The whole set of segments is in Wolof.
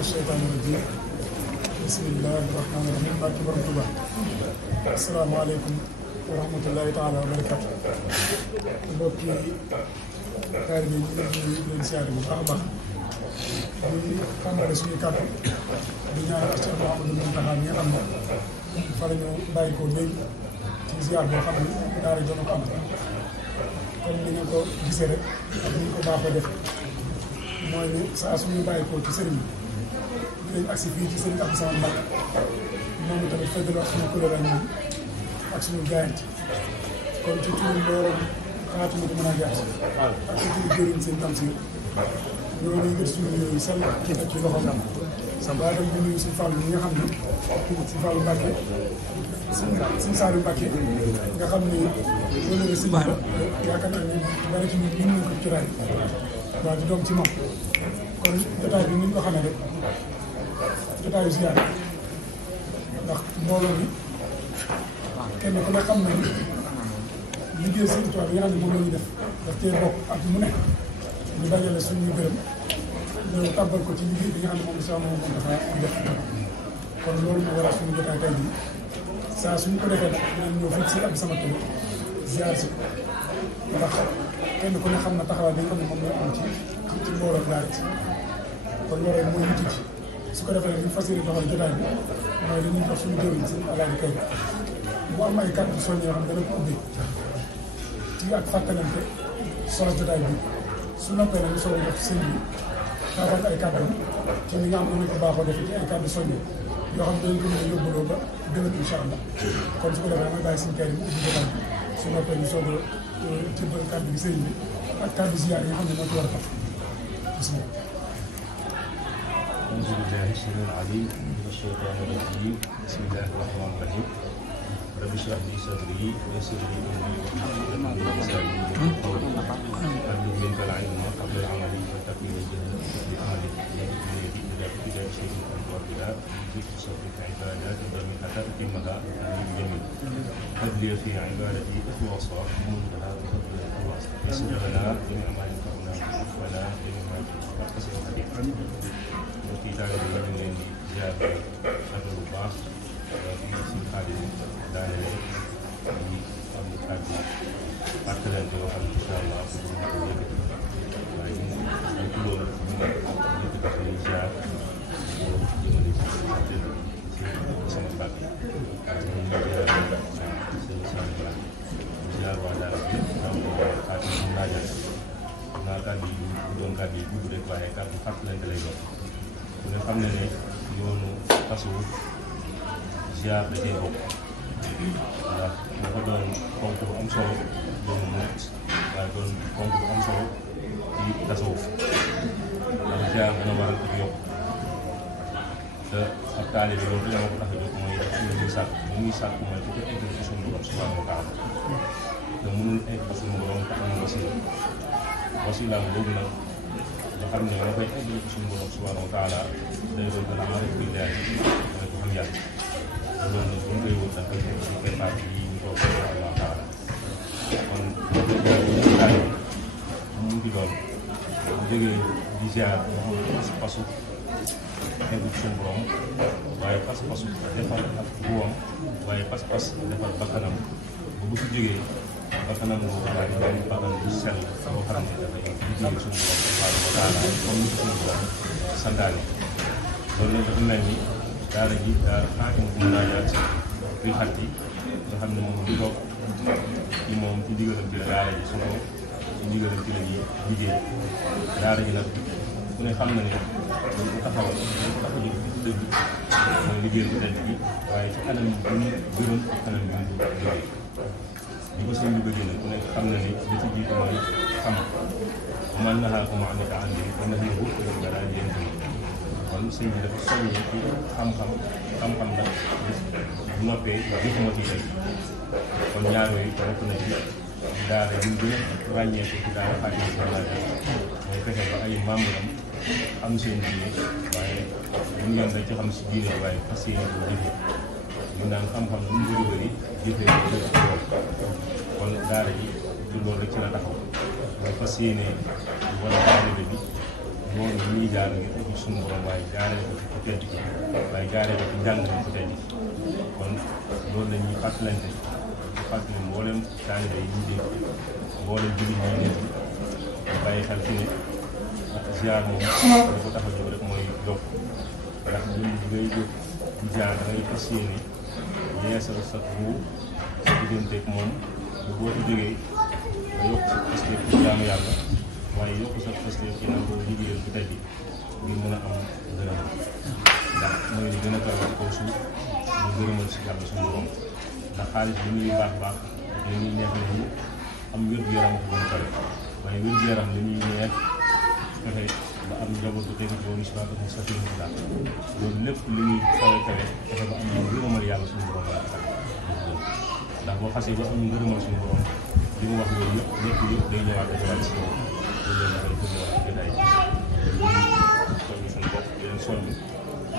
الشيطان الرجيم بسم الله الرحمن الرحيم barke Borom Tuuba asalaamaaleykum wa rahmatullahi taala wa barakaatu mbokki taalibe yi ñu leen siyaare bu baax a baax di tàmbale suñu kàddu di ñaanal Cheikh Mouhamadou Mountakha mi nga xam ne fa la ñu bàyyi ko léegi ci ziar boo xam ne daara doon ko am comme ni ngeen ko gisee rek ak ni ñu ko baaxoo def mooy ne saa suñu bàyyi ko ci sëriñ bi dinañ agsi fii ci sëriñ Abdou Samad Mbacké moom tamit fëddal suñu kuréel ak ñoom ak suñu jaayante kon ci turu mbooloo xaatuma ko mën a jaay ak ci turu jëriñ seen Tamsir ñoo ngi gis suñu yooyu sell ci loxo sam waaye tam di nuyu si Fallou ñi nga xam ne si Fallou Mbacké si Saliou Mbacké nga xam ne loolu la si yaakaar naa ne bari ci nit ñi ko ci raay waaw di doom ci moom kon jotaay bi ni ñu ko xamee rek jotaayu ziar ndax mbooloo bi kenn ku ne xam na liggéey seen tool yi nga xam ne moom la ñuy def daf cee bokk ak mu nekk ñu dajale suñu gërëm ñëw tàbbal ko ci liggéey bi nga xam ne moom la moom dafa def kon loolu moo waral suñu jotaay tey bii saa suñu ko defee nag dinañ ñëw fii si Abdou Samad tamit ziar si ndax kenn ku ne xam na taxawaay bi nga xam ne moom la am ci mbooloo daal ci kon loolu mooy nit ci su ko defee nag ñu fas yéene doxal jotaay bi mooy dañuy jox suñu jëriñ si Alaaji Kay mu am ay kàddu soññ yoo xam ne dana ko ubbi ci ak fàttalante solo jotaay bi su noppee nag ñu soog a jox sëñ bi taabal ay kàddu ci li nga xam ne ko baaxoo def ci ay kàddu soññ yoo xam ne dañ ko mën a yóbbuloo ba déwén incha allah kon su ko defee damay bàyyi suñu kay mu ubbi jotaay bi su noppee ñu soog a jébbal kàddu gi sëñ bi ak kàddu ziyaar yi nga xam ne moo ci war a tax bismillah. أعوذ بالله السميع العليم من الشيطان الرجيم بسم الله الرحمن الرحيم رب اشرح لي صدري ويسر لي أمري واحلل عقدة من لساني يفقهوا قولي أرجو منك العلم قبل العمل فتكفيني بعملي بيدي إذا ابتدأ شيء كنت وابتدأ جئت صدرك عبادات برمي حتى تتمها من جميل هب لي في عبادتي إخلاصا منتهى بفضل الإخلاص يسر لنا جميع ما ينفعنا ولا جميع ما ينفعنا قصير الحديث ci daal di leen leen di ziar ak lu baax di suñu xaalis daanaka di am kàddu partenaire yoo xam ne incha allah pour ñu ko yëkkati waaye ñu ngi ci loolu ñu ngi yëkkati suñuy ziar boo jëmale si sama mbàkk ñu ngi ziar seen sama mbàkk di ziar waa daal bi am kàddu yu laajal naa kàddu yi doon kàddu yi gudd rek waaye kàddu fàttalante lay doon. nga xam ne yoonu tasawuf ziar da cee bokk ndax dafa doon ponk bu am solo doon murit waaye doon ponk bu am solo ci tasawuf ndax ziar dana waral ak yokk te ak taalibe loolu dina ko tax a jóg mooy suñu muy sàkk li muy sàkk mooy ku ko egg ci suñu borom subhanahu wa taala te mënul egg ci suñu borom te amul wasilaam boobu nag nga xam ne moo koy egg ci suñu borom subhanahu wa taala day doon dana aarif bi daal mooy ko xam yàlla loolu nag bu ñu koy wut dafay fekk ci keppaar yi ñu toog subhanahu wa taala kon daal mu ngi doon bu jógee di ziar moo xam pas-pasu egg ci suñu borom waaye pas-pasu defar ak buwam waaye pas-pas defar bakkanam ba bu fi jógee bakkanam boobu daal di doon bakkan bu sell boo xam ne dafay liggéey suñu borom subhanahu wa taala comme ni suñu borom santaane loolu nag dafa mel ni daara ji daal xaatim bu mën a yaat bi xat yi nga xam ne moom di toog ci moom ci ndigalam ci la daara ji solo ci ndigalam ci la ñuy liggéey daara ji nag ku ne xam na ne bu taxawal bu tax a jóg ci dëgg mooy liggéey bu tedd bi waaye ci anam bi ñu gërëm ak anam bi ñu liggéey li ko sëñ bi bëggee nag ku nekk xam na ne li ci jiitu mooy xam man nahaakum an ta'allumi fa nahyihi balaa yéen kon sëñ bi dafa soññee ci xam-xam la bu noppee jëf moo ciy teg kon ñaar yooyu bokk na ci daara ñu gën a ràññeeku ci daara Xaadim mooy fexe ba ay membre am seen diine waaye bu ñu yem rek ci xam si diine waaye fas yéene ko jëfee ñu naan xam-xam lu mu bëri jëfee kon daara ji ci loolu rek ci la taxaw mooy fas yéene wala taalibe bi moom li ñuy jaar ngir ci suñu borom waaye jaaree ko ci ku tedd gi waaye jaaree ko ci njàngale ku tedd gi kon loolu la ñuy fàttalante di fàttali mboolem taalibe yi ñu dégg mboolem jullit ñi nekk bàyyi xel ci ne ziar moom da ko tax a jóg rek mooy yokk ndax ñun ngay jóg di ziar da ngay fas yéene yeesal sa ruu sa digganteeg moom bu boo ci jógee nga yokk sa posté ci jaamu yàlla waaye yokk sa posté ci nangoo liggéeyal bu tedd ngir mën a am ngërëm ndax mooy li gën a kaw ci kaw suuf ñu gërëmal si yàlla suñu borom ndax xaalis li muy baax baax li muy neex la ñu am wér-gu-yaram ko gën a kawe waaye wér-gu-yaram li muy neex fexe ba am njaboot bu tegu ci woon si wàllu sa fi mu daal loolu lépp li muy kawe kawe fexe ba am ngërëmal yàlla suñu borom la ndax boo xasee ba am ngërëmal suñu borom li mu wax loolu yëpp lépp day ñëwaat dafa wàcc si kaw loolu leen dafay firndewaat ci jotaay soññ suñu bopp di leen soññ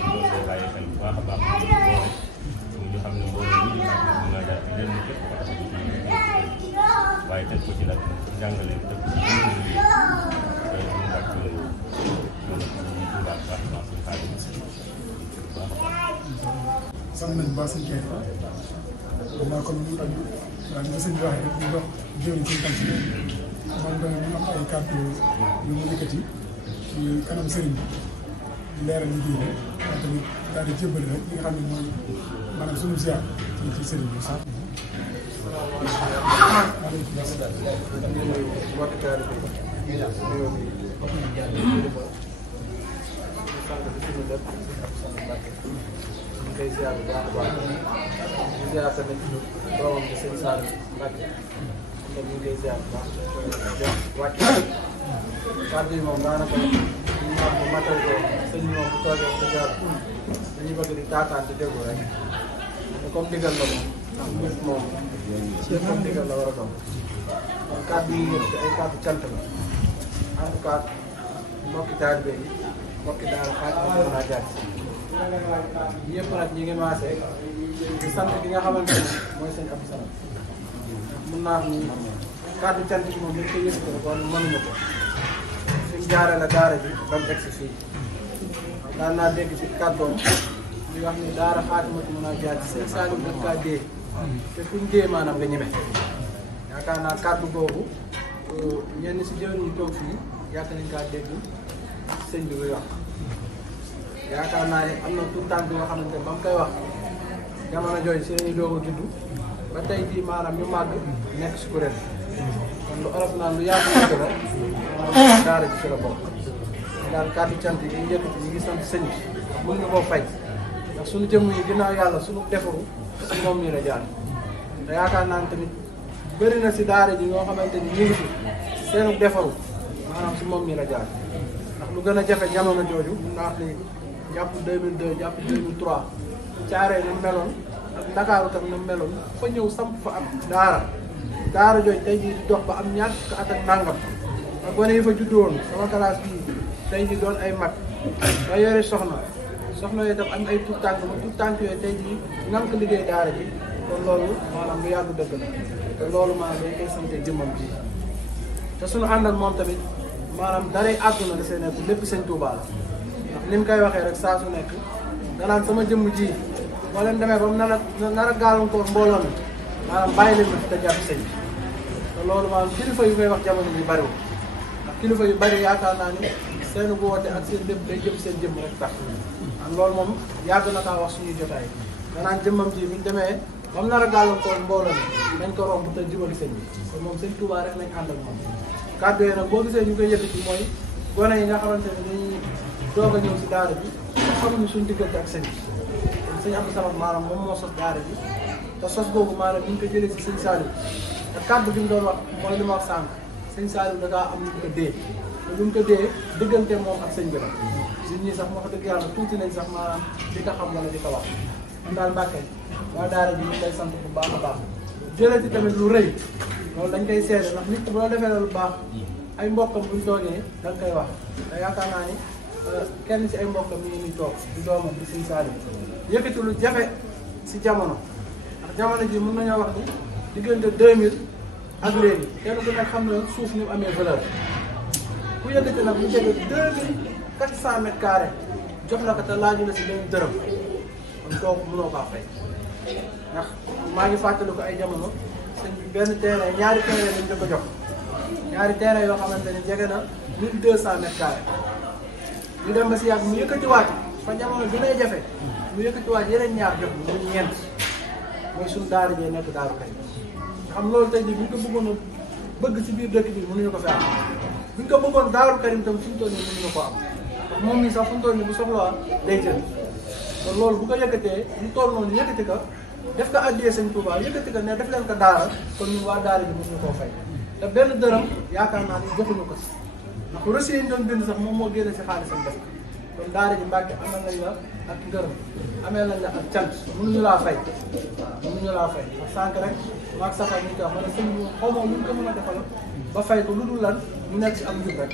loolu day bàyyi xel bu baax a baax di boole ñu xam ne mbooloo mi di mën naa jaar leen ñu képp ko tax a jóg waaye teg ko ci nag jàngale teg ko ci liggéey day am ndax loolu loolu ñu dundaat baax a baax suñu xaalis baax a baax sant nañu baax suñu kër naa comme ni waaw ñu sëñ bi waxee rek ñu dox jëriñ suñu tam si moom dana ñu am ay kàddu yu mu yëkkati ci kanam sëriñ bi leeral liggéey bi waaye tamit daal di jébbali rek li nga xam ne mooy maanaam suñu ziar ci sëriñ bi sax. ñu koy ziar bu baax a baax di ziar tamit doomam bi sëñ Saliou Mbacke ñu ngi koy ziar bu baax wàcc kàddu yi moom daanaka ñu naan bu matal ko sëñ bi moom bu toogee wax dëgg yàlla dañuy bëgg di taataan di déglu rek comme digal la moom ndax nit moom c'est comme digal la war a doon kon kàddu yi yëpp ay kàddu cant la en tout cas mbokki taalibe yi mbokki daara Fatima mën naa jaar yëpp nag ñi ngi maase di sant bi nga xamante ni mooy sëñ Abdou Salam mun naa ni kàddu cant bi moom dañ koy yëkkati kon mënuñu ko suñ jaaree la daara ji ba mu egsi fii daan naa dégg ci kàddoom di wax ni daara Fatima mën naa jaar ci sëñ Saliou daf kaa dee te fuñ dee maanaam nga ñeme yaakaar naa kàddu boobu ñenn si jëwriñ ñi toog fii yaakaar nañ kaa dégg sëñ bi buy wax yaakaar naa ne am na tout temps bi nga xamante ne ba mu koy wax jamono jooju si lañuy doog a juddu ba tey jii maanaam ñu màgg nekk si kuréel kon lu olof naan lu yaatu nekk la maanaam daara ji si la bokk daal kàddu cant yi njëkk ci ñu ngi sant sëñ bi ndax mën ñu koo fay ndax suñu jëmm yi ginnaaw yàlla suñu defaru si moom mii la jaar te yaakaar naa ne tamit bëri na si daara ji ñoo xamante ni ñu ngi fi seenu defaru maanaam si moom mii la jaar ndax lu gën a jafe jamono jooju mun naa wax ni jàpp 2002 jàpp 2003 caaree nu meloon ak Ndakaaru tam nu meloon fa ñëw samp fa am daara jooju tey jii di dox ba am ñaar fukki at ak nangam ak gone yi fa juddu woon sama classe bii tey jii doon ay mag ba yore soxna yooyu tam am ay tout tànk ma tout tànk yooyu tey jii nank liggéey daara ji kon loolu maanaam lu yàggu dëgg la te loolu maanaam dañ koy sante jëmmam ji te suñu ànd ak moom tamit maanaam daray àdduna da see nekk lépp sëñ Touba la ndax ni mu koy waxee rek saa su nekk danaan sama jëmm ji boo leen demee ba mu nar a gàllankoor mbooloo mi maanaam bàyyi leen ma fi te jàpp sëñ bi te loolu maanaam kilifa yu koy wax jamono bi bariwul ndax kilifa yu bari yaakaar naa ni seen woote ak seen lépp day jëm seen jëmm rek tax am loolu moom yàgg na kaa wax suñuy jotaay danaan jëmmam ji bu ñu demee ba mu nar a gàllankoor mbooloo mi nañ ko romb te jubali sëñ bi kon moom sëñ Touba rek lañ ànd ak moom kàddu yi nag boo gisee ñu koy yëkkati mooy gone yi nga xamante ne dañuy doog a ñëw si daara bi te xamuñu suñu diggante ak sëñ bi sëñ Abdou Salam maanaam moom moo sos daara bi te sos boobu maanaam ñu ngi ko jëlee si sëñ Saliou te kàddu bi mu doon wax mooy li ma wax sànq sëñ Saliou da ngaa am lu ko dee te lu mu ko dee diggante moom ak sëñ bi la nit ñi sax wax dëgg yàlla tuuti nañ sax maanaam di ko xam wala di ko wax man daal Mbàkke waa daara bi ñu koy sant bu baax a baax jëlee ci tamit lu rëy loolu dañ koy seede ndax nit boo defee lu baax ay mbokkam buñ toogee da nga koy wax te yaakaar naa ni kenn ci ay mbokkam mi ngi nii toog di doomam di sëñ Saliou yëkkati lu jafe si jamono ndax jamono ji mën nañoo wax ni diggante 2000 ak léegi kenn ku nekk xam na suuf ni mu amee valeur ku yëkkati nag lu jege 2400 mètres carrés jox la ko te laaju la si benn dërëm kon kooku mënoo kaa fay ndax maa ngi fàttali ko ay jamono sëñ bi benn terrain ñaari terrain lañ ko jox ñaari terrain yoo xamante ni jege na 1200 mètres carrés ñu dem ba si yàgg mu yëkkatiwaat fa jamono bi lay jafe mu yëkkatiwaat yeneen ñaar jox mu ñeent mooy suñu daara jee nekk Daaru Karim nga xam loolu tey jii bu ñu ko bëggoon a bëgg si biir dëkk bi mënuñu ko fi am bu ñu ko bëggoon Daaru Karim tam suñu toll nii mënuñu ko am ndax moom mii sax fu mu toll nii bu soxlawaa day jël kon loolu bu ko yëkkatee ñu toll noonu yëkkati ko def ko addiyee Sëñ Tuubaa yëkkati ko ne def leen ko daara kon ñun waa daara bi mënuñu koo fay te benn dërëm yaakaar naa ni joxuñu ko si ndax reçu yi ñu doon bind sax moom moo génne si xaalisam def kon daara ji Mbàkke amal nañ la ak ngërëm amee nañ la ak cant mënuñu laa fay mënuñu laa fay ndax sànq rek maag safar ñu koy wax ma ne sëñ bi xaw ma lu ñu ko mën a defal ba fay ko lu dul lan ñu nekk si am njub rek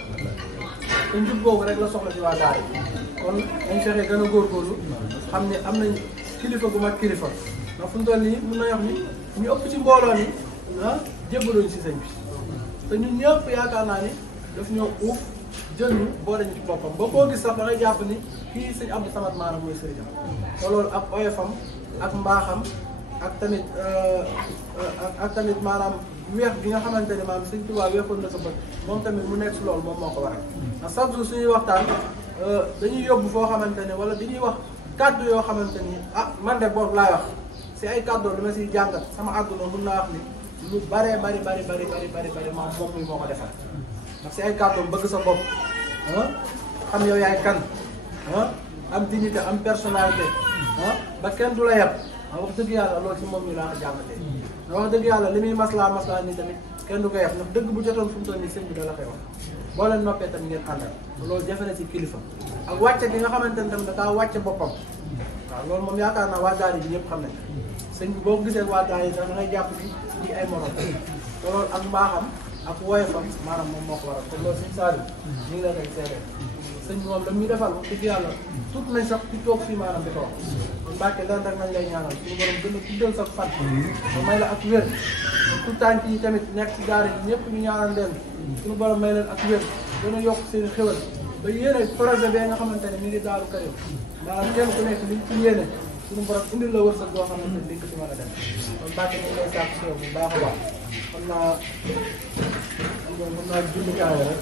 te njub boobu rek la soxla si waa daara ji kon nañ fexe gën a góorgóorlu xam ne am nañ kilifa gu mag kilifa ndax fu mu toll nii mën na wax ni ñu ëpp ci mbooloo ni jébbaluñ si sëñ bi te ñun ñëpp yaakaar naa ni daf ñoo uuf jël ñu boole ñu ci boppam ba koo gis sax da ngay jàpp ni kii sëñ Abdou Samad maanaam mooy sëriñam te loolu ak oyofam ak mbaaxam ak tamit maanaam weex gi nga xamante ne maanaam sëñ Tuubaa weexoon na sa bët moom tamit mu nekk si loolu moom moo ko waral ndax chaque jour suñuy waxtaan dañuy yóbbu foo xamante ne wala dañuy wax kàddu yoo xamante ni man de boobu laay wax si ay kàddu li ma siy jàngat sama àdduna mun naa wax ni lu baree bari moom muy moo ko defal ndax si ay kàddoom bëgg sa bopp xam yow yaay kan am dignité am personnalité ba kenn du la yab wax dëgg yàlla loolu si moom ñu laa ko jàngatee wax dëgg yàlla li muy maslaa ni tamit kenn du ko yab ndax dëgg bu jotoon fu mu toll nii sëñ bi da la koy wax boo leen noppee tamit ngeen àndal loolu jafe na si kilifa ak wàcce gi nga xamante ne tamit da kaa wàcce boppam waaw loolu moom yaakaar naa waa daara ji ñëpp xam nañ sëñ bi boo ko gisee waa daara yi sax da ngay jàpp ni ñii ay morom te loolu ak mbaaxam ak woyofam maanaam moom moo ko waral te loolu sëñ Saliou ñu ngi la koy seedeel sëñ bi moom la muy defal wax dëgg yàlla tuut nañ sax ci toog fii maanaam di ko wax kon Mbàkke leen rek nañ lay ñaanal suñu borom gën a tuddal sa fan ba may la ak wér tout tànk yi tamit nekk ci daara yi ñëpp ñu ñaanal leen suñu borom may leen ak wér gën a yokk seen xéwal ba yéene projet bee nga xamante ne mi ngi Daaru Karim maanaam kenn ku nekk liñ ci yéene suñu borom indil la wërsëg boo xamante ne liñ ko ci mën a dem kon Mbàkke ñu ngi lay sàkk si yow bu baax a baax xam naa mën naa jullikaay rek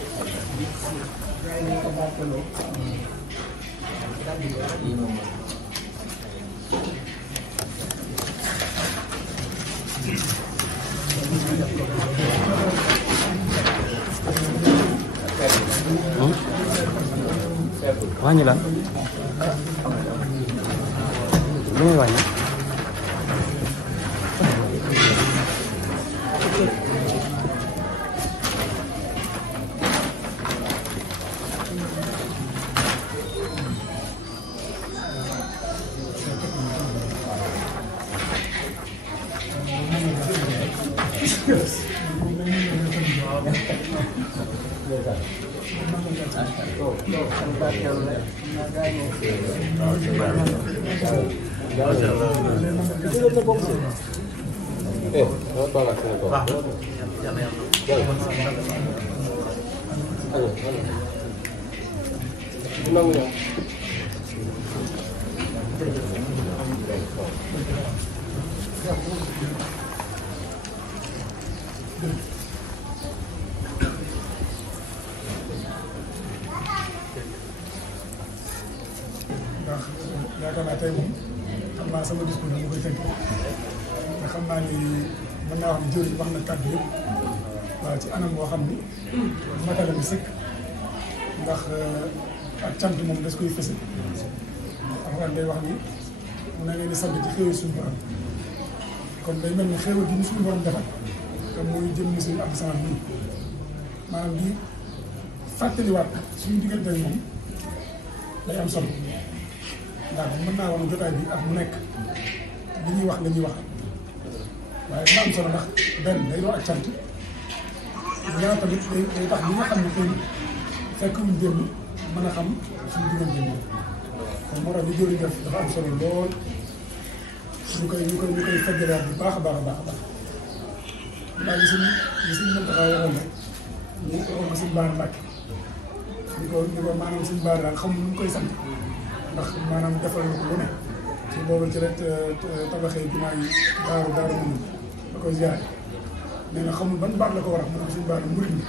gars yi ñu ko barkeloo wàññi lan lu muy wàññi ndax yaakaar naa tey moom xam naa sama discours dama koy tënk te xam naa ni mën naa wax ni jëriñ wax na kàddu yëpp waaw ci anam boo xam ni matala bi sëkk ndax ak cant moom das koy fësal xam day wax ni mun na leen di sant ci xéwal suñu borom kon day mel ni xéwal gi ñu suñu borom defal te mooy jëm ni suñu Abdou Samad bii maanaam di fàttaliwaat suñu diggante moom day am solo ndax mën naa wax ne jotaay bi ak mu nekk li ñuy wax la ñuy wax waaye dina am solo ndax benn day doon ak cant ñaar tamit day tax li nga xam ne xëy na fekk wuñ démb mën a xam suñu diggante bi kon moo tax li jëriñ def dafa am solo lool ñu koy feddalaat bu baax a baax a baax a baax ndax li suñ mën taxaa waxoon rek ñu waxoon ko suñ Baara Mbàkke ni ko maanaam suñu baar daal xamul nu ñu koy sant ndax maanaam defal na ko lu ne ci boobu ci la tabaxee jumaa yi daaru mun da koy ziar nee na xamul ban baat la ko war a wax mu ne suñu baar murid mi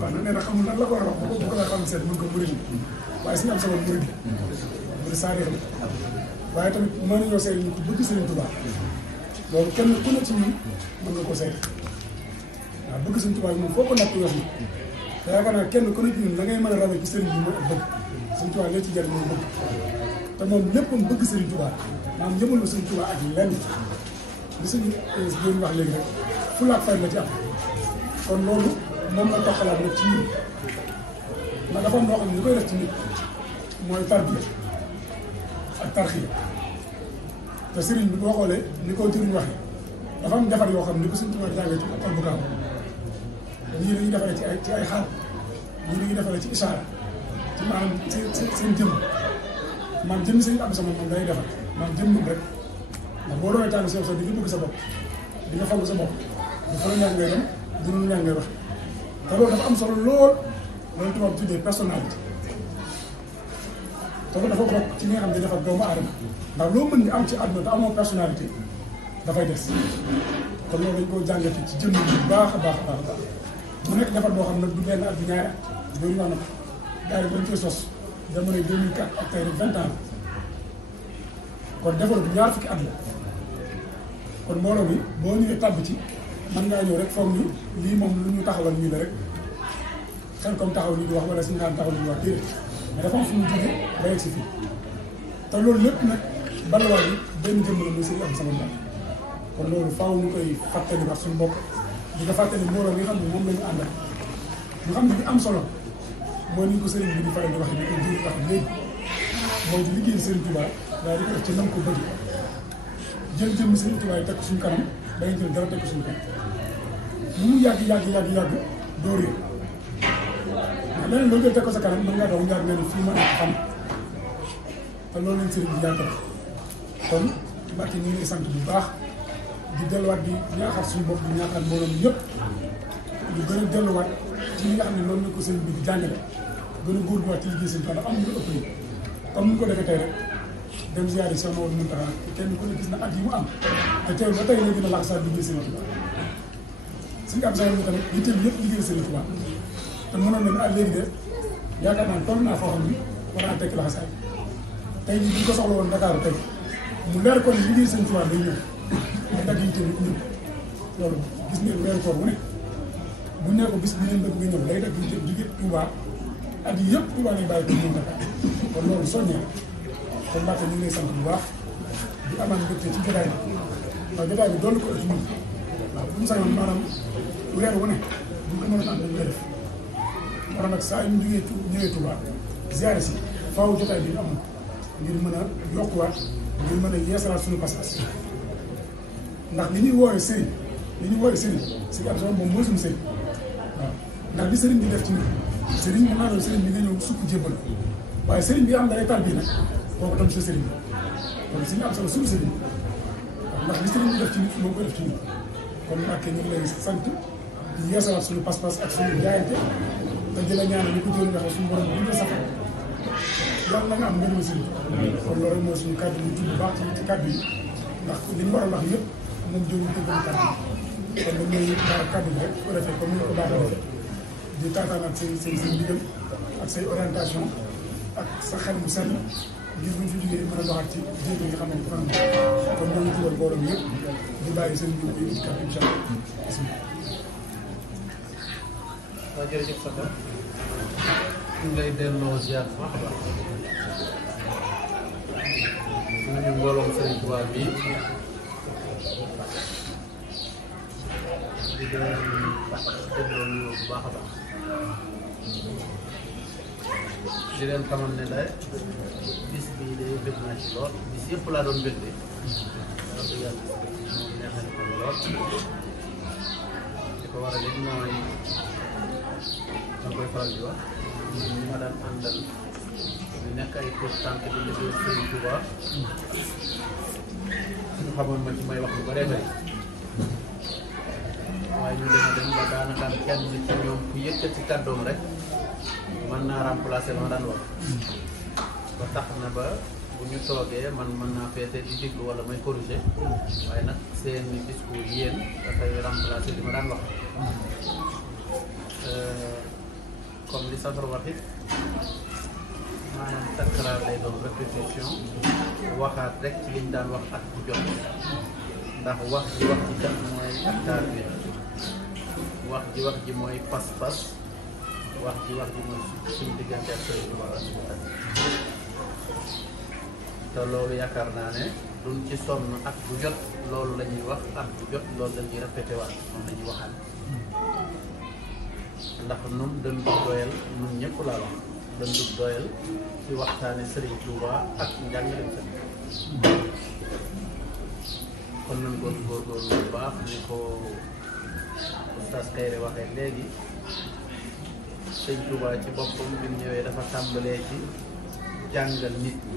waaw nee na xamul nan la ko war a wax bu ko la xam seet mën ko murid mi waaye suñu am sama murid mu ne saarix la waaye tamit mën nañoo seet ñu ko bëgg Sëriñ Tuubaa loolu kenn ku ne ci ñun mën nga ko seet waaw bëgg Sëriñ Tuubaa moom foo ko natt wax ni te yaakaar naa kenn ku ne ci ñun da ngay mën a rawee ci sëriñ bi mooy ak bëgg Sëriñ Tuubaa lee ci jar mooy bëgg te moom léppam bëgg Sëriñ Tuubaa maanaam jëmal na Sëriñ Tuubaa ak lenn li suñu doon wax léegi rek fulla ak fay la ci am kon loolu moom la toxalaat rek ci ñun ndax dafa am loo xam ne ñu koy def ci nit mooy tarbiya ak tarxiya te sëriñ bi boo xoolee ni ko jëriñ waxee dafa am defar yoo xam ne ko Sëriñ Tuubaa jàngee ci école bu gaaw ñii dañuy defaree ci ay xaal ñii dañuy defaree ci isaara ci maanaam seen jëmm maanaam jëmmi sëriñ am sama moom day defar maanaam jëmmam rek ndax boo doonee tàng si yow sax di nga bëgg sa bopp di nga fonk sa bopp di fa la ñaan ngay dem di nu ñaan ngay wax te loolu dafa am solo lool loolu tubaab tuddee personnalité te loolu dafa bokk ci li nga xam ne defar doomu aadama ndax loo mën ni am ci àdduna te amoo personnalité dafay des kon loolu dañ koo jàngate ci jëmm bu baax a baax a baax a baax mu nekk defar boo xam nag du benn at du ñaari at loolu wax na ko gars yi bañ koy sos jamono 2004 ak tey 20 ans kon defar bu ñaar fukki at la kon mbooloo mi boo ñëwee tàbb ci mën ngaa ñëw rek foog ni lii moom lu ñu taxawal nii la rek xel comme taxaw nii di wax wala suñu xaan taxaw nii di wax déedéet mais dafa am fu mu jógee ba yegg si fii te loolu lépp nag balawaay bi benn jëmm la muy sëriñ am sama bopp kon loolu faaw ñu koy fàttali wax suñu bopp di nga fàttali mbooloo mi nga xam ne moom la ñu àndal ñu xam ne li am solo mooy ni ko sëriñ bi di faral di wax ni ko jur wax léegi mooy di liggéey Sëriñ Tuubaa daal di ko def ci nam ko bëgg jël jëmm Sëriñ Tuubaa yi teg ko suñu kanam dañuy jël dara teg ko suñu kanam lu mu yàgg doo réer ndax leneen loolu jël teg ko sa kanam mën ngaa daw yàgg nga ne fii ma nekk xam te loolu leen sëriñ bi yàgg kon Mbàkke ñu ngi sant bu baax di delluwaat di ñaaxaat suñu bopp di ñaaxaat mbooloo mi yëpp ñu gën a delluwaat ci li nga xam ne loolu la ko sëriñ bi di jàngale gën a góorgóorluwaat ci liggéey sëriñ Tuubaa ndax am lu ëpp nii comme ni ko defee tey rek dem ziyaari Cheikh Maodo Mountakha kenn ku ne gis na at yi mu am te teew ba tey la gën a lax saa liggéey Sëriñ Tuubaa suñu am solo tamit yitteel yëpp liggéey Sëriñ Tuubaa te mënoon nañu léegi de yaakaar naa toll naa foo xam ni war naa tekki laxasaay tey jii bu ñu ko soxla woon Dakar tey mu leer ko ni liggéey Sëriñ Tuubaa day ñëw day dagg yitteel yëpp ñëw loolu gis ngeen weeru koor bu ne bu ne ko bis bi ngeen bëgg nga ñëw day dagg yitteel jóge Tuubaa at yi yëpp Tuubaa lay bàyyi ko ñëw Dakar kon loolu soññee kon Mbàkke ñu ngi lay sant bu baax di amaan mbégte ci jotaay bi ndax jotaay bi doon ko ci ñun waaw bu ñu sañoon maanaam weer wu ne bu ñu ko mënoon am dañ koy def war nag saa yu ñu ñëwee Touba ziare si faaw jotaay bi ñu amul ngir mën a yokkuwaat ngir mën a yeesalaat suñu pas-pas ndax li ñuy woowee sëriñ si am sama moom mooy suñu sëriñ waaw ndax li sëriñ bi def ci ñun sëriñ mën naa doon sëriñ bi nga ñëw sukk jébbal waaye sëriñ bi am da lay tal bii nag kooku tam sa sëriñ bi kon si ñu am solo suñu sëriñ ndax li sëriñ bi def ci nit moo koy def ci ñun kon Mbàkke ñu ngi lay sant di yeesalaat suñu pas-pas ak suñu jaayante te di la ñaanal ñu ko jëriñ waxee suñu borom bu ñu sax yàlla na nga am ngërëm sëriñ kon loolu rek mooy suñu kàddu yi tudd baax ci kàddu yi ndax li ñu war a wax yëpp moom jëriñ tëggal kàddu yi kon dañ lay baara kàddu bi rek bu ko defee comme ni nga ko baaxee defee di taataan ak say ndigal ak say orientation ak sa xel bu sell ngir buñ fi jógee mën a doxaat ci jéego yi nga xamante ne kon ñoo ngi tuddal mbooloo mi yëpp di bàyyi seen jiw yi ci kàddu incha allah. waaw jërëjëf Samba ñu ngi lay delloo ziar bu baax a baax ñu mbooloom Sëriñ Tuubaa bi di delloo nuyoo bu baax a baax di leen xamal ne day bis bii day bëgg naa ci lool bis yëpp laa doon bëgg de wax dëgg yàlla moom neex na ko lool di ko waral it mooy da koy faral di wax ñi ma daan àndal ñu nekk ay pour tànk di liggéey Sëriñ Tuubaa ñu xamoon ma ci may wax lu bëree bëri waaye waaye ñu dem ba daanaka kenn ci ñoom ku yëkkati kàddoom rek mën naa remplacer ma daan wax ba tax na ba bu ñu toogee man mën naa feete di déglu wala may corriger waaye nag seen discours yéen dafay remplacer li ma daan wax comme li Safar wax it maanaam takkaraar lay doon répétition waxaat rek ci liñ daan wax ak bu jot ndax wax ji kat mooy aktaar bi wax ji mooy pas-pas wax ji mooy suñu diggante ak Sëriñ Tuubaa te loolu yaakaar naa ne duñ ci sonn ak bu jot loolu la ñuy wax ak bu jot loolu la ñuy répété waat moom la ñuy waxaat ndax nun dañ du doyal nun ñëpp laa wax dañ du doyal ci waxtaane Sëriñ Tuubaa ak njàngaleem sëriñ kon nañ góorgóorlu bu baax ni ko Oustaz Kayre waxee léegi Sëriñ Tuubaa ci boppam bi mu ñëwee dafa tàmbalee ci jàngal nit ñi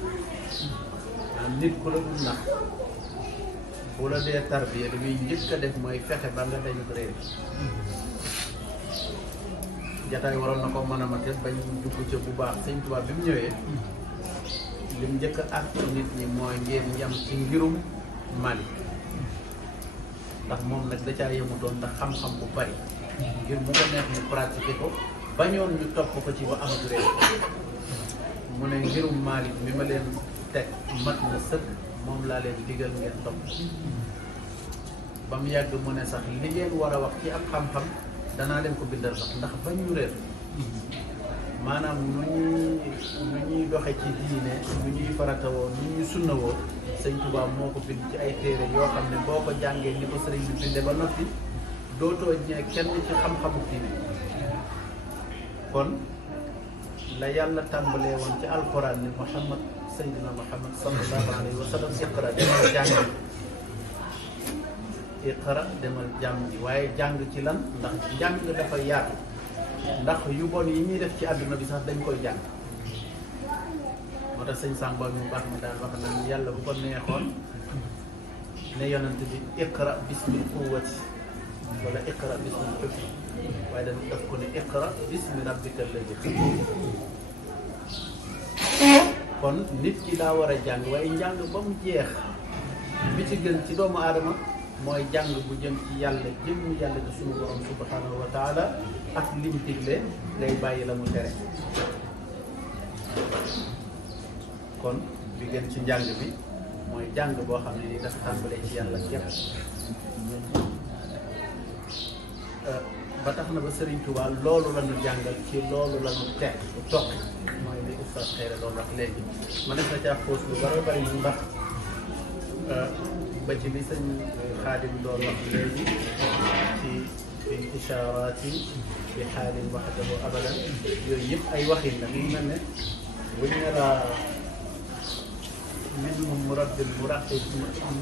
maanaam nit ku la dul nax bu la dee tarbiya li muy njëkk a def mooy fexe ba nga dañu réer jataay waroon na ko mën a mate bañ dugg ca bu baax Sëriñ Tuubaa bi mu ñëwee lim njëkk a àtt nit ñi mooy ngeen yam ci ngirum Malik ndax moom nag da caa yemutoon ndax xam-xam bu bari ngir mu ko neex ñu pratiquer ko bañoon ñu topp ko ci ba amatu réew mu ne ngirum Malik mi ma leen teg mat na sëkk moom laa leen digal ngeen topp ba mu yàgg mu ne sax li ngeen war a wax ci ab xam-xam danaa leen ko bindal sax ndax bañ ñu réer maanaam nu ñuy doxe ci diine nu ñuy faratawoo nu ñuy sunnawoo Sëñ Tuubaa moo ko bind ci ay téere yoo xam ne boo ko jàngee ni ko sëriñ bi binde ba noppi dootoo ñee kenn ci xam-xamu diine kon la yàlla tàmbalee woon ci alquran ni Muhammad Seydina Muhammad sallallahu alayhi wa sallam iqra demal jàng iqra demal jàng ji waaye jàng ci lan ndax jàng dafa yaatu ndax yu bon yi ñuy def ci àdduna bi sax dañ koy jàng moo tax sëñ Samba mu baax mi daal wax na yàlla bu ko neexoon ne yonent bi iqra bismi quwwati wala iqra bismi hukmi waaye dañ def ko ne iqra bismi rabbika alladi kon nit ki daa war a jàng waaye njàng ba mu jeex bi ci gën ci doomu aadama mooy jàng bu jëm ci yàlla jëm yàlla ci suñu borom subhanahu wa taala ak lim digle ngay bàyyi la mu tere kon bi gën ci njàng bi mooy jàng boo xam ne ni dafa tàmbalee ci yàlla képp ba tax na ba Sëriñ Tuubaa loolu la ñu jàngal ci loolu la ñu teg toq mooy li Oustaz Kayre doon wax léegi ma def na caa poos lu bari bari ñu ndax ba ci li sëñ Xaadim doon wax léegi ci intishaaraati bi xaalin waxdahu abadan yooyu yëpp ay waxin la ñu mel ne buñ ne la minhum murabbin muraqib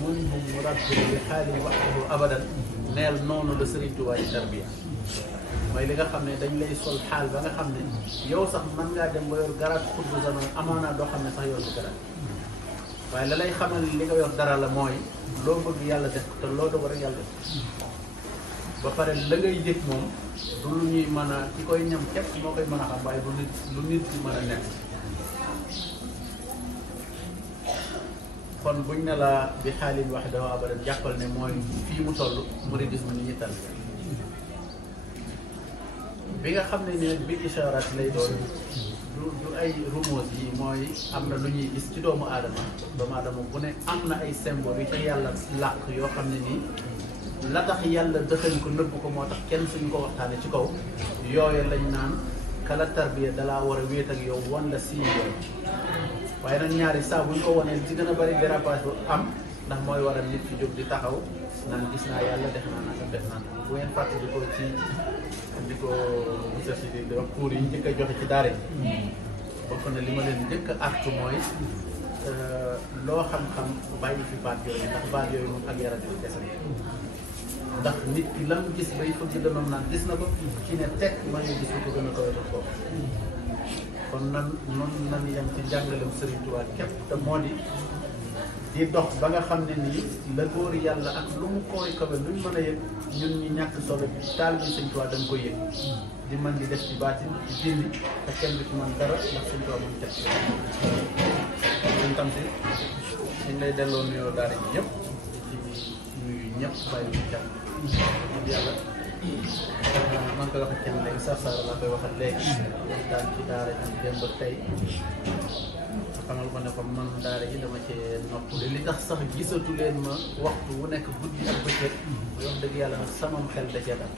minhum murabbin bi xaalin waxdahu abadan neel noonu la Sëriñ Tuubaa ci tarbiya mooy li nga xam ne dañ lay sol xaal ba nga xam ne yow sax mën ngaa dem ba yor garaat xutbu zaman amaanaa doo xam ne sax yor bi garaat waaye la lay xamal li nga yor dara la mooy loo bëgg yàlla def te loo doog rek yàlla def ba pare la ngay yëg moom du lu ñuy mën a ki koy ñam képp moo koy mën a xam waaye lu nit ki mën a nekk kon buñ ne la bi xaalin wax dafa abadan jàppal ne mooy fii mu toll muridisme ni ñuy tal bi nga xam ne ne bi ishaaraat lay doon du ay rumeurs yi mooy am na lu ñuy gis ci doomu aadama bu ne am na ay symbole yu ca yàlla làq yoo xam ne nii la tax yàlla dëxañ ko nëbb ko moo tax kenn suñu ko waxtaane ci kaw yooyu lañ naan kala tarbiya dalaa war a wéet ak yow wan la siin yooyu waaye nag ñaari saa buñ ko wanee ci gën a bari dérapage bu am ndax mooy waral nit fi jóg di taxaw naan gis naa yàlla def naa nanga def naa bu ngeen fàttali ko ci di ko monsieur Sidi di wax cours yi njëkk a joxe ci daara bokk na li ma leen njëkk a artu mooy loo xam-xam bàyyi fi baat yooyu ndax baat yooyu moom ak yaram bi kese ndax nit ki lam gis bay fëgg danoom naan gis na ko ci ne teg ma ngi gis ko gën a koy def foofu kon nan noonu nan yem ci njàngalem Sëriñ Tuubaa képp te moo di di dox ba nga xam ne nii la góor yàlla ak lu mu koy kawe luñ mën a yëg ñun ñu ñàkk solo taal bi Sëñ Tuubaa dañ koy yëg di mën di def ci baatin di dindi te kenn du ci mën dara ndax Sëñ Tuubaa moom teg suñ tam si ñu lay delloo nuyoo daara ji yëpp ci nuyu ñëpp bàyyi ñu jàmm yàlla man koy waxee kenn léegi sax laa koy waxal léegi daan ci daara ji démb tey xamal ko ne ko man daara ji dama cee noppale li tax sax gisatu leen ma waxtu wu nekk guddi ak bëccëg wax dëgg yàlla nag samam xel da cee dal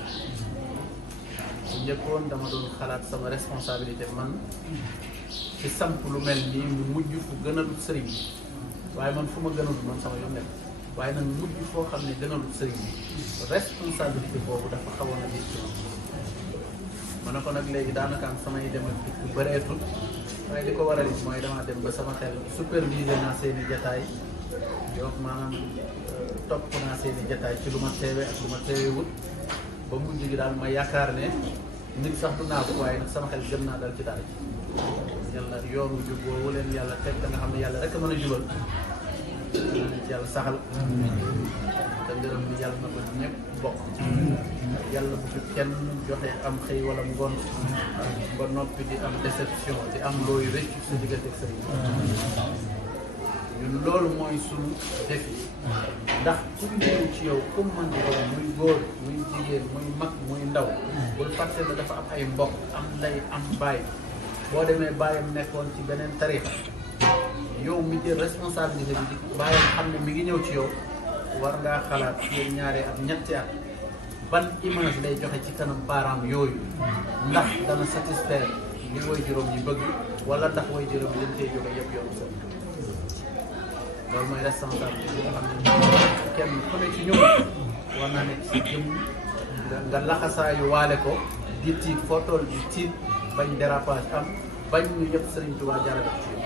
bu njëkkoon dama doon xalaat sama responsabilité man ci samp lu mel nii mu mujj fu gënalut sëriñ bi waaye man fu ma gënalut man sama yoon nekk waaye nag mujj foo xam ne gënalut sëriñ bi responsabilité boobu dafa xawoon a gis ci ma ne ko nag léegi daanaka am samay dem ak dikk bëreetul waaye li ko waral it mooy damaa dem ba sama xel supervisé naa seen i jataay yoo maanaam topp naa seen i jataay ci lu ma teewe ak lu ma teewewut ba mujj gi daal ma yaakaar ne nit sax du naa ko waaye nag sama xel gën naa dal ci daal ci yàlla yoonu jub boobu leen yàlla teg nga xam ne yàlla rek a mën a jubal ci yàlla saxal te ngërëm ni yàlla na ko ñëpp bokk yàlla bu fi kenn joxe am xëy wala ngoon ba noppi di am déception di am looy rëccu sa diggante ak sëriñ ñun loolu mooy suñu défi ndax ku ñëw ci yow comme man di doon muy góor muy jigéen muy mag muy ndaw bul fàtte ne dafa am ay mbokk am ndey am baay boo demee baayam nekkoon ci beneen tarixa yow mi jël responsabilité bi di baayam xam ne mi ngi ñëw ci yow war ngaa xalaat ci ñaari at ñetti at ban image lay joxe ci kanam parents yooyu ndax dana satisfaire li way juróom yi bëgg wala ndax way juróom yi dañ cee jóge yëpp yoonu sa loolu mooy responsabilité bi nga xam ne kenn ku ne ci ñoom war naa nekk si jëm nga laxasaayu waale ko di tiit foo toll di tiit bañ dérapage am bañ ñu yëpp Sëriñ Tuubaa jaarale ci yow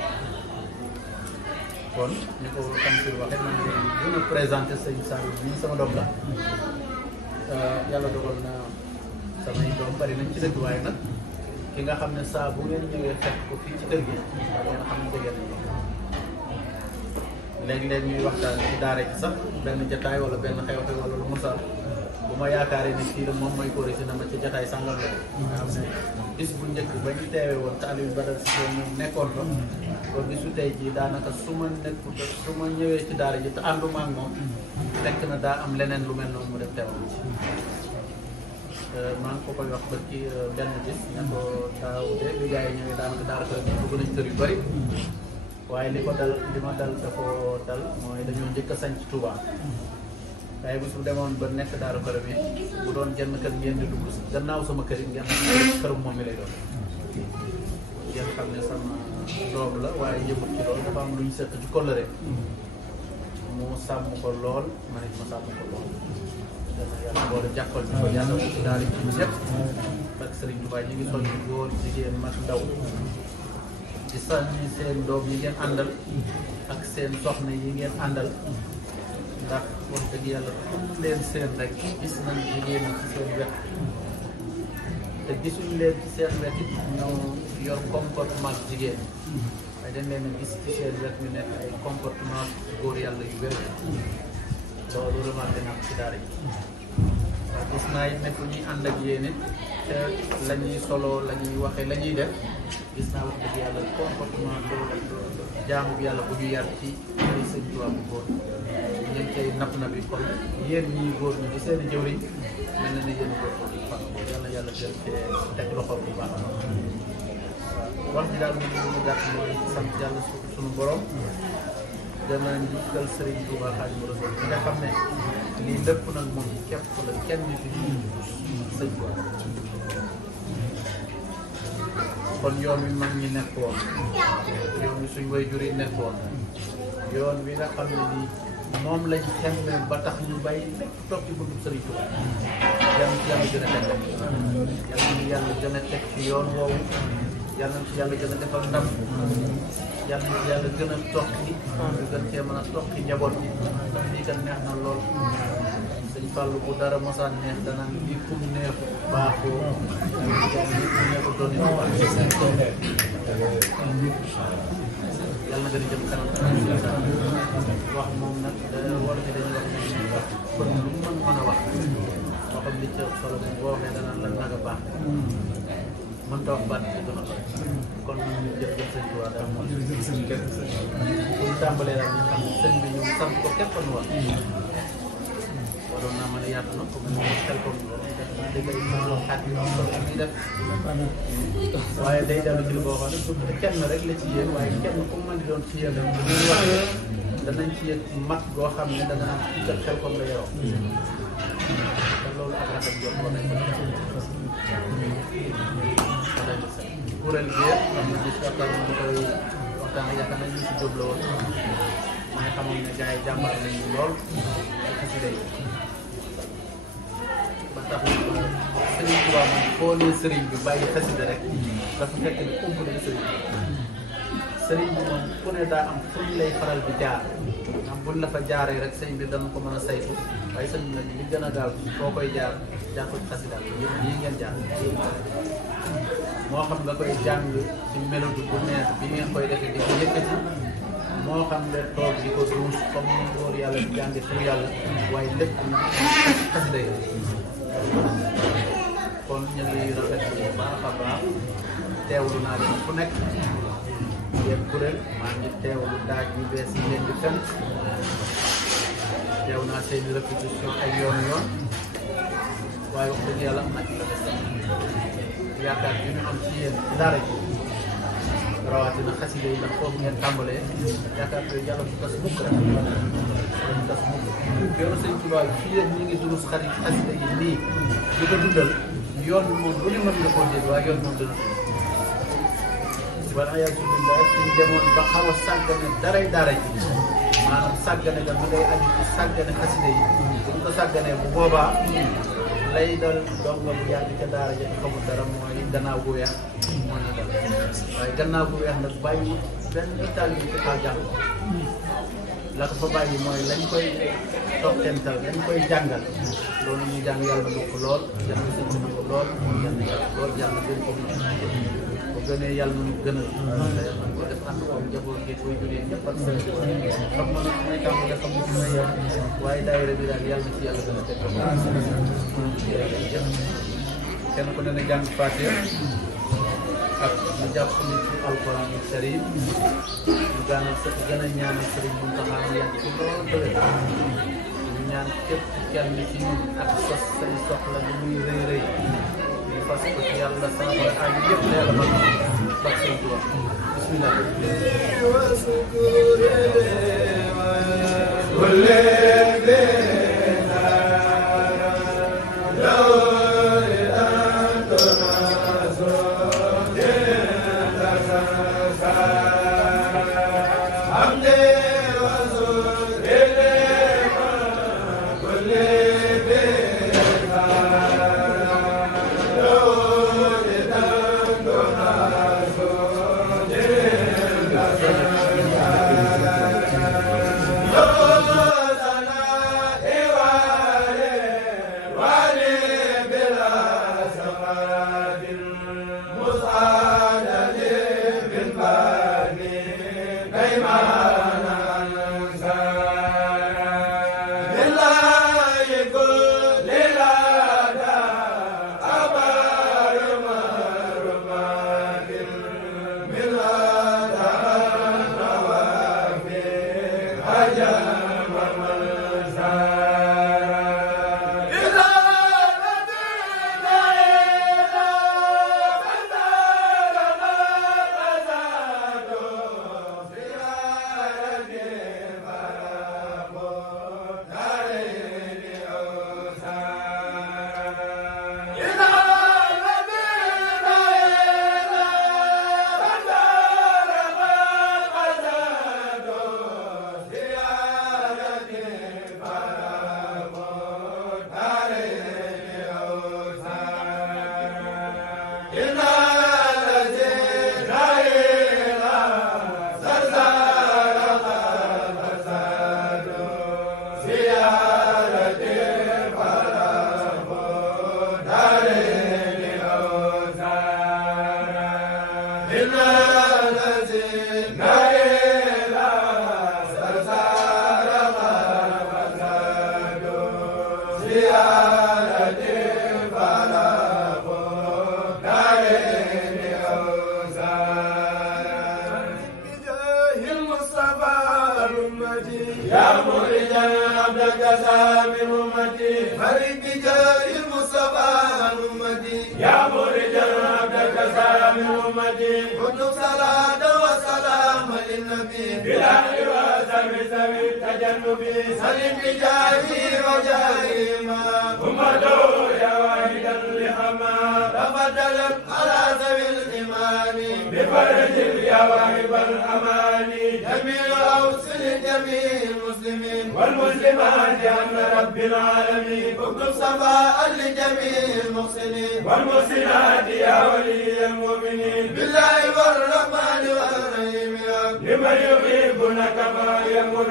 kon ni ko Tamsir waxee man leen gën a présenté sëñ Saliou bi sama doom la yàlla dogal na samay doom bari nañ ci dëkk waaye nag ki nga xam ne saa bu ngeen ñëwee fekk ko fii ci kër gi ngeen xam ne jege nañ léeg-léeg ñuy waxtaan ci daara ji sax benn jataay wala benn xew-xew wala lu musal bu ma yaakaaree ni kii la moom mooy corrigé na ma ci jataay sàngam la nga xam ne bis bu njëkk ba ñu teewee woon te Aliou Badara si ñoom nekkoon fa kon bisu tey jii daanaka su ma nekkut su ma ñëwee ci daara ji te ànduma ak moom fekk na daa am leneen lu mel noonu mu def teewal ci maa ngi ko koy wax ba ci benn bis ne ko daaw de bi gars yi ñëwee daanaka daara ko dugg nañ kër yu bëri waaye li ko dal li ma dal dafa dal mooy dañoo njëkk a sañ ci Touba waaye bis bu demoon ba nekk daara kër bi bu doon genn kër ngeen di dugg gannaaw sama kër yi ngeen kërum moom mi lay doon ngeen xam ne sama doom la waaye yëmut ci loolu dafa am lu ñu seq ci kóllëre mu sàmm ko lool ma ne ma sàmm ko lool dana yàlla boole jàppal ñu ko yàlla ko ci daal ci ñëpp ak Serigne Touba ñi ngi sol ci góor jigéen mag ndaw di sànni seen doom yi ngeen àndal ak seen soxna yi ngeen àndal ndax wax dëgg yàlla fu leen seen rek gis nañ jigéen ñi ci seen wet te gisuñ leen ci seen wet it ñoo yor comportement jigéen waaye dañ leen a gis ci seen wet ñu nekk ay comportement góor yàlla yu wér loolu remarqué naa ko ci daara yi waaw gis naa it ne fu ñuy ànd ak yéen it te la ñuy solo la ñuy waxee la ñuy def gis naa wax dëgg yàlla comportement jaamu bi yàlla bu ñu yar ci ay sëñ Tuubaa bu góor ñu ngi koy napp na bi kon yéen ñii góor ñi di seen i jëwriñ mel na ni yéen góor yàlla yàlla jël cee teg loxo bu baax a baax wax ji daal moom ñu gàtt mooy sant yàlla suñu borom gën a njukkal Serigne Touba Xaadimu Rasuul bi nga xam ne lii lépp nag moom képp la kenn nit yi sëñ Touba kon yoon wi mag ñi nekkoon yoon wi suñ waajur yi nekkoon yoon wi nga xam ne nii moom lañ xemme ba tax ñu bàyyi lépp toog ci buntu Serigne Touba yàlla ci yàlla gën a teg yàlla ñu yàlla gën a teg ci yoon woowu yàlla na ci yàlla gën a defal ndam yàlla na ci yàlla gën a tokki ñu gën cee mën a tokki njaboot bi ndax lii kat neex na lool sëñ Fallou bu dara mosaan neex danaan li kum neexu baaxoo li kum neexu doon yàlla na gën a jëm kanam wax moom nag wala fi dañuy wax kon lu mu mën a wax moo xam li ci solo bi boo waxee danaan lan nag a baax mën ta wax baat bi gën a doy kon ñu jëf sëñ Tuubaa daal moom buñ tàmbalee daal ñu xam sëñ bi ñu sant ko képp nu wax waroon naa mën a yaatu na comme moom xel comme dëgg la xaat yi am solo ñuy def waaye day dellu ci li boo xam ne kenn rek la ci yéen waaye kenn ku mën di doon ci yéen rek bu ñuy wax danañ ci yëg mat goo xam ne dana am ci xel comme la yoroo te loolu ak rafet jot moo nekk kuréel bi yëpp am na gis waxtaan mu koy waxtaan yaakaar nañ ñu si jóg la woon ma nga xamoon ne gars yi jàmbaar nañu lool ak xasida yi ba tax Sëriñ Tuubaa moom foo nee sëriñ bi bàyyi xasida rek dafa fekk ni ump na sëriñ bi sëriñ bi moom ku ne daa am fu ñu lay faral di jaar am buñ la fa jaaree rek sëriñ bi dana ko mën a saytu waaye sëriñ nag li gën a gaaw foo koy jaar jaar ko ci xasida yii ngeen jaar moo xam nga koy jàng ci mélodie bu neex bi ngeen koy defee di ko yëkkati moo xam ne toog di ko duus comme ni góor yàlla di jànge tur yàlla waaye lépp xasida yi kon ñu ngi rafetlu bu baax a baax teewlu naa leen fu nekk yéen kuréel maa ngi teewlu daaj yu bees yi leen di fenn teew naa seen i répétition ay yoon waaye wax dëgg yàlla am na ci la des yaakaar bi ñu am ci yéen ci daara ji rawatina xasida yi ndax foofu ngeen tàmbalee yaakaar yooyu yàlla bu tas mukk rek bu tas mukk yoonu sëñ Tuubaa fii yéen ñi ngi durus xasida yi nii di ko dundal yoon moom lu ne mën nga koo dégg waaye yoon moom dana wala alhamdulilah suñ demoon ba xaw a sàggane daray daara ji maanaam sàggane ga ma ngay aju ci sàggane xasida yi buñ ko sàgganee bu boobaa lay dal donga bu yàgg ca daara ja xamul dara mooy gannaaw bu weex moo ñu dal waaye gannaaw bu weex nag bàyyi benn taal bi ci xaal jàng la ko fa bàyyi mooy lañ koy toqental lañ koy jàngal loolu ñuy jàng yàlla na ko lool yàlla na sëñ ko lool lool yàlla gën ko bu gënee yàlla na gënal te yàlla na ko def ànd ko njaboot gi koy juree ñëpp ak sëñ xam nga nag may tàmm nga xam ci may yem waaye daayira bi daal yàlla na ci yàlla gën a teg kenn ku ne na jàng Faatiha ak ñu jàpp ni ci alquran karim ñu gën a ñaanal sëriñ Muntaxa mu yàgg ci lool bële ñu ñaan képp kenn ci ñun ak sos say soxla li muy rëy rëy ñu fas ko ci yàlla saafara aaju yëpp leela man bak sëñ Tuubaa bismillah يا مريدا عبدك سامي أمتي فرد بجاه المصطفى عن أمتي يا مريدا عبدك سامي أمتي كنت صلاة وسلام للنبي بلا وسم سوي التجنب سلم بجاهي وجاهي ما أمته يا واحدا لحما تفضلت على ذوي الإيمان بفرج يا واهب الأمان جميل أوصل جميع المسلمين والمسلمات أمن رب العالمين اكتب صفاء لجميع المحسنين والمحسنات يا ولي المؤمنين بالله والرحمن والرحيم لمن يحبنا كما يمر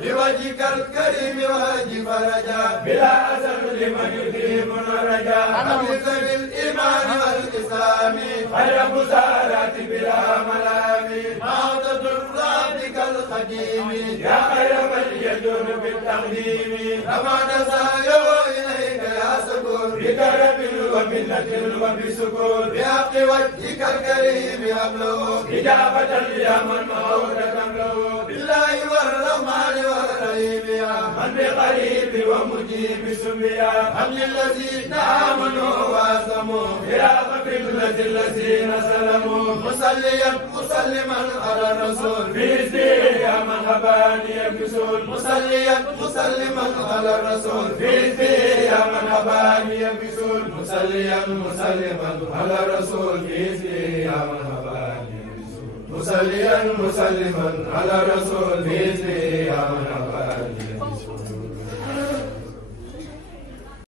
لوجهك الكريم واجب رجاء بلا أزل لمن يديمنا رجاء أبلغ بالإيمان والإسلام خير مسارات بلا ملام عودة ربك القديم يا خير من يجود بالتقديم كما نسايا إليك يا سكور بكرم ومنة وبسكور بحق وجهك الكريم أبلغ إجابة يا من مولك أملغ بالله والرحمن والرحيم يا من بقريب ومجيب سميا حمل الذين آمنوا وأسلموا إلى قبلة الذين سلموا مسليا مسلما على الرسول بإذنه يا من هباني بسول مسليا مسلما على الرسول بإذنه يا من هباني بسول مسليا مسلما على الرسول بإذنه يا من هباني بسول مسليا مسلما على الرسول بإذنه يا من هباني